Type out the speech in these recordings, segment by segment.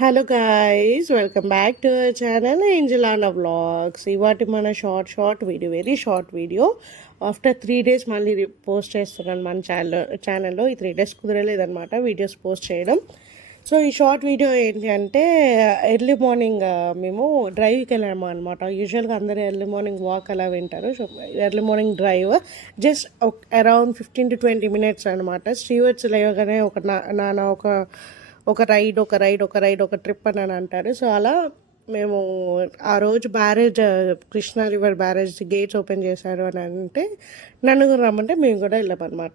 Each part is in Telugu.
Hello guys, welcome back to our channel Angelana vlogs. ఇవాటి మన short video, very short video. After 3 days మళ్ళీ పోస్ట్ చేస్తున్నాను మన ఛానల్లో. ఈ 3 days కుదరలేదనమాట వీడియోస్ పోస్ట్ చేయడం. సో ఈ షార్ట్ వీడియో ఏంటి అంటే, ఎర్లీ మార్నింగ్ మేము డ్రైవ్కి వెళ్ళాము అనమాట. యూజువల్గా అందరూ ఎర్లీ మార్నింగ్ వాక్ అలా వింటారు. So early morning drive just around 15 to 20 minutes అనమాట. శ్రీవర్డ్స్ లేవగానే నాన్న ఒక ట్రిప్ అని అంటారు. సో అలా మేము ఆ రోజు barrage, Krishna river barrage gates open చేశారు అని అంటే నన్ను కూడా రమ్మంటే మేము కూడా వెళ్ళామన్నమాట.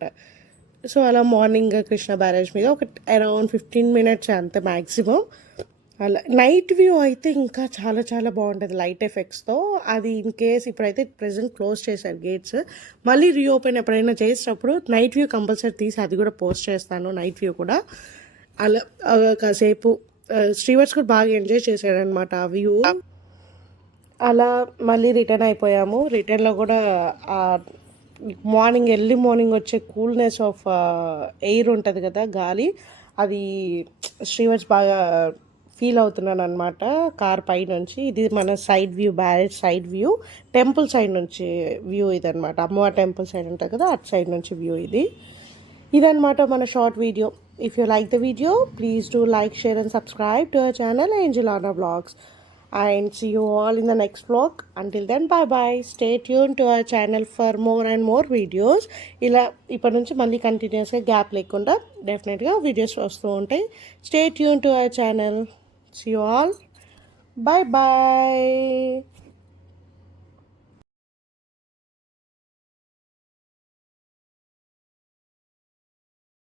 సో అలా మార్నింగ్ కృష్ణా బ్యారేజ్ మీద ఒక అరౌండ్ 15 minutes అంతే మ్యాక్సిమం. అలా నైట్ వ్యూ అయితే ఇంకా చాలా చాలా బాగుంటుంది లైట్ ఎఫెక్ట్స్తో. అది ఇన్ కేస్ ఇప్పుడైతే ప్రెజెంట్ క్లోజ్ చేశారు గేట్స్. మళ్ళీ రీఓపెన్ ఎప్పుడైనా చేసేటప్పుడు నైట్ వ్యూ కంపల్సరీ తీసి అది కూడా పోస్ట్ చేస్తాను, నైట్ వ్యూ కూడా. అలా కాసేపు శ్రీవర్స్ కూడా బాగా ఎంజాయ్ చేశాడనమాట ఆ వ్యూ. అలా మళ్ళీ రిటర్న్ అయిపోయాము. రిటర్న్లో కూడా ఎర్లీ మార్నింగ్ వచ్చే కూల్నెస్ ఆఫ్ ఎయిర్ ఉంటుంది కదా, గాలి, అది శ్రీవర్స్ బాగా ఫీల్ అవుతున్నాను అనమాట కార్ పై నుంచి. ఇది మన side view, barrage side view, temple side నుంచి వ్యూ ఇదనమాట. అమ్మవారి టెంపుల్ సైడ్ ఉంటుంది కదా, అటు సైడ్ నుంచి వ్యూ ఇది. ఇదనమాట మన short video. If you like the video, please do like, share and subscribe to our channel Angelana Vlogs. And see you all in the next vlog. Until then, bye bye. Stay tuned to our channel for more and more videos. ఇలా ఇప్పటి నుంచి మళ్ళీ కంటిన్యూస్గా గ్యాప్ లేకుండా డెఫినెట్గా వీడియోస్ వస్తూ ఉంటాయి. Stay tuned to our channel. See you all. Bye bye.